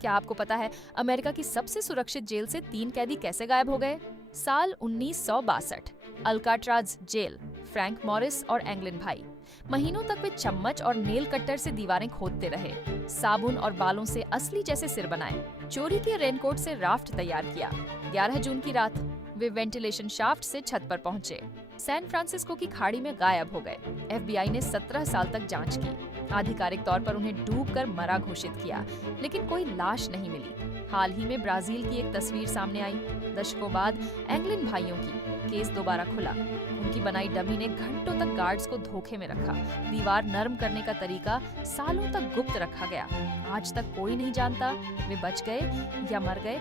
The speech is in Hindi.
क्या आपको पता है अमेरिका की सबसे सुरक्षित जेल से 3 कैदी कैसे गायब हो गए? साल 1962, अल्काट्राज जेल, फ्रैंक मॉरिस और एंगलिन भाई। महीनों तक वे चम्मच और नेल कटर से दीवारें खोदते रहे, साबुन और बालों से असली जैसे सिर बनाए, चोरी के रेनकोट से राफ्ट तैयार किया। 11 जून की रात वे वेंटिलेशन शाफ्ट से छत पर पहुंचे। सैन फ्रांसिस्को की खाड़ी में गायब हो गए। एफबीआई ने 17 साल तक जांच की। आधिकारिक तौर पर उन्हें डूबकर मरा घोषित किया, लेकिन कोई लाश नहीं मिली। हाल ही में ब्राजील की एक तस्वीर सामने आई। दशकों बाद एंगलिन भाइयों की केस दोबारा खुला। उनकी बनाई डमी ने घंटों तक गार्ड्स को धोखे में रखा। दीवार नरम करने का तरीका सालों तक गुप्त रखा गया। आज तक कोई नहीं जानता वे बच गए या मर गए।